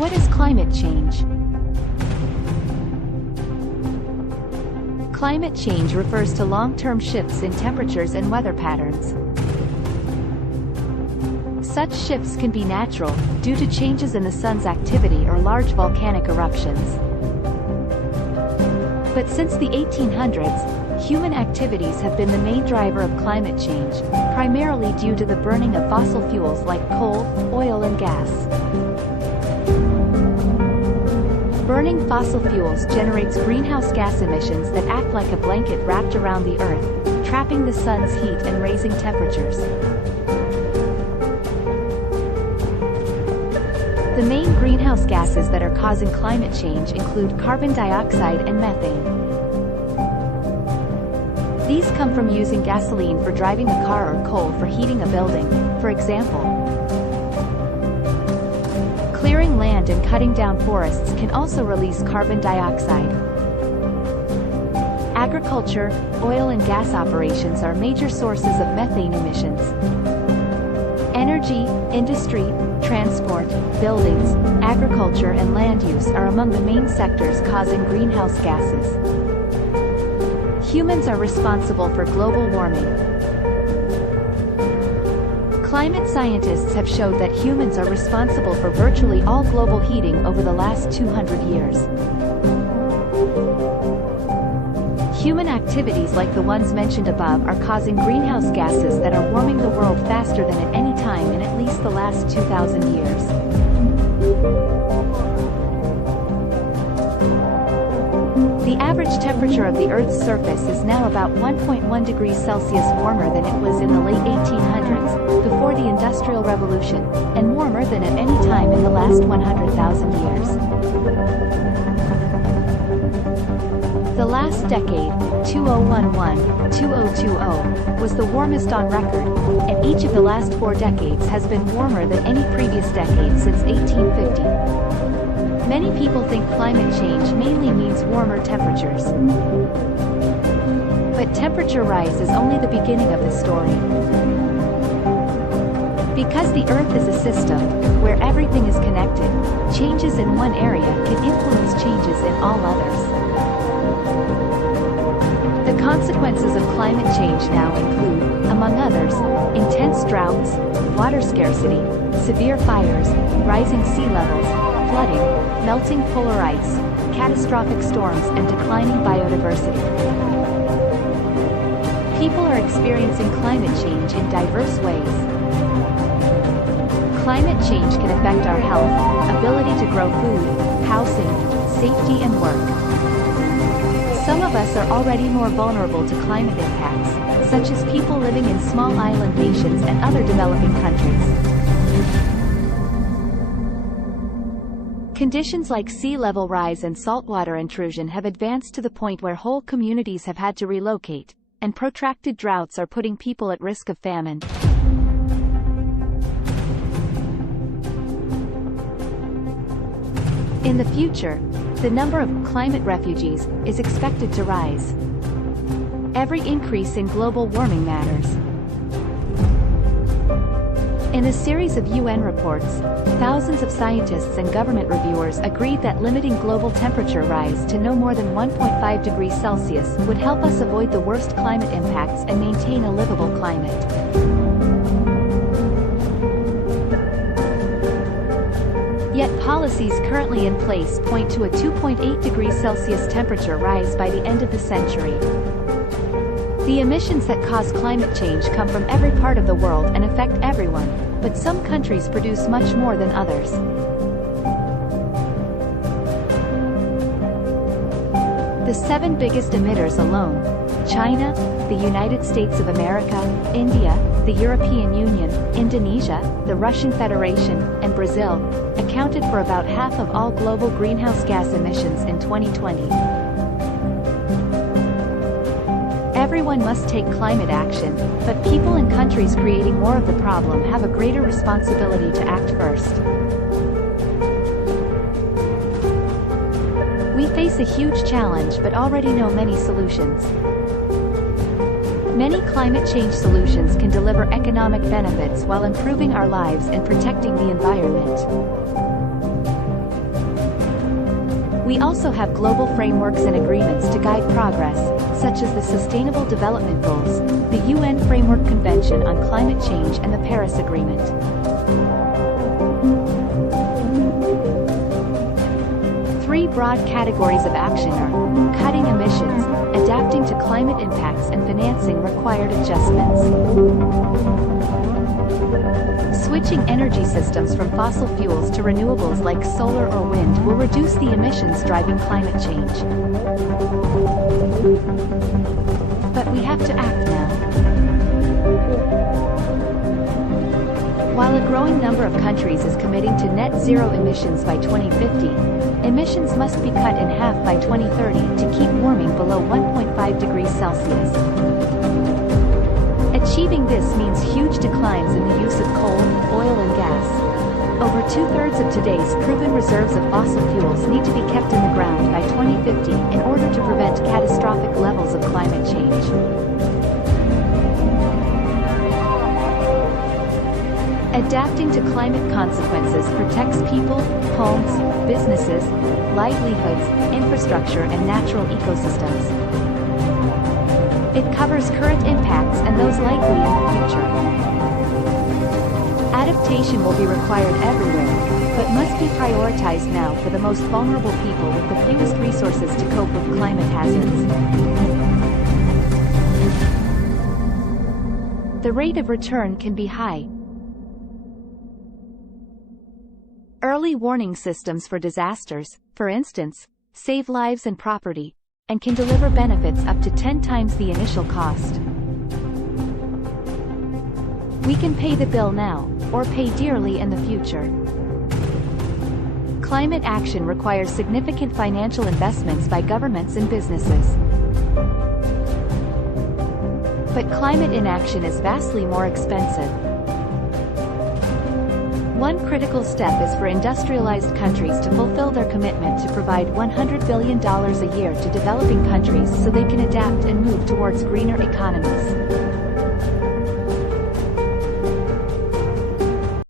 What is climate change? Climate change refers to long-term shifts in temperatures and weather patterns. Such shifts can be natural, due to changes in the sun's activity or large volcanic eruptions. But since the 1800s, human activities have been the main driver of climate change, primarily due to the burning of fossil fuels like coal, oil and gas. Burning fossil fuels generates greenhouse gas emissions that act like a blanket wrapped around the Earth, trapping the sun's heat and raising temperatures. The main greenhouse gases that are causing climate change include carbon dioxide and methane. These come from using gasoline for driving a car or coal for heating a building, for example. Clearing land and cutting down forests can also release carbon dioxide. Agriculture, oil and gas operations are major sources of methane emissions. Energy, industry, transport, buildings, agriculture and land use are among the main sectors causing greenhouse gases. Humans are responsible for global warming. Climate scientists have showed that humans are responsible for virtually all global heating over the last 200 years. Human activities like the ones mentioned above are causing greenhouse gases that are warming the world faster than at any time in at least the last 2,000 years. The average temperature of the Earth's surface is now about 1.1 degrees Celsius warmer than it was in the late 1800s, before the Industrial Revolution, and warmer than at any time in the last 100,000 years. The last decade, 2011-2020, was the warmest on record, and each of the last 4 decades has been warmer than any previous decade since 1850. Many people think climate change mainly means warmer temperatures. But temperature rise is only the beginning of the story. Because the Earth is a system, where everything is connected, changes in one area can influence changes in all others. The consequences of climate change now include, among others, intense droughts, water scarcity, severe fires, rising sea levels, flooding, melting polar ice, catastrophic storms and declining biodiversity. People are experiencing climate change in diverse ways. Climate change can affect our health, ability to grow food, housing, safety and work. Some of us are already more vulnerable to climate impacts, such as people living in small island nations and other developing countries. Conditions like sea level rise and saltwater intrusion have advanced to the point where whole communities have had to relocate, and protracted droughts are putting people at risk of famine. In the future, the number of climate refugees is expected to rise. Every increase in global warming matters. In a series of UN reports, thousands of scientists and government reviewers agreed that limiting global temperature rise to no more than 1.5 degrees Celsius would help us avoid the worst climate impacts and maintain a livable climate. Yet policies currently in place point to a 2.8 degrees Celsius temperature rise by the end of the century. The emissions that cause climate change come from every part of the world and affect everyone, but some countries produce much more than others. The 7 biggest emitters alone, China, the United States of America, India, the European Union, Indonesia, the Russian Federation, and Brazil, accounted for about half of all global greenhouse gas emissions in 2020. Everyone must take climate action, but people and countries creating more of the problem have a greater responsibility to act first. We face a huge challenge but already know many solutions. Many climate change solutions can deliver economic benefits while improving our lives and protecting the environment. We also have global frameworks and agreements to guide progress, such as the Sustainable Development Goals, the UN Framework Convention on Climate Change and the Paris Agreement. Three broad categories of action are cutting emissions, adapting to climate impacts, and financing required adjustments. Switching energy systems from fossil fuels to renewables like solar or wind will reduce the emissions driving climate change. But we have to act now. While a growing number of countries is committing to net zero emissions by 2050, emissions must be cut in half by 2030 to keep warming below 1.5 degrees Celsius. Achieving this means huge declines in the use of coal, oil and gas. Over two-thirds of today's proven reserves of fossil fuels need to be kept in the ground by 2050 in order to prevent catastrophic levels of climate change. Adapting to climate consequences protects people, homes, businesses, livelihoods, infrastructure and natural ecosystems. It covers current impacts and those likely in the future. Adaptation will be required everywhere, but must be prioritized now for the most vulnerable people with the fewest resources to cope with climate hazards. The rate of return can be high. Early warning systems for disasters, for instance, save lives and property, and can deliver benefits up to 10 times the initial cost. We can pay the bill now, or pay dearly in the future. Climate action requires significant financial investments by governments and businesses. But climate inaction is vastly more expensive. One critical step is for industrialized countries to fulfill their commitment to provide $100 billion a year to developing countries so they can adapt and move towards greener economies.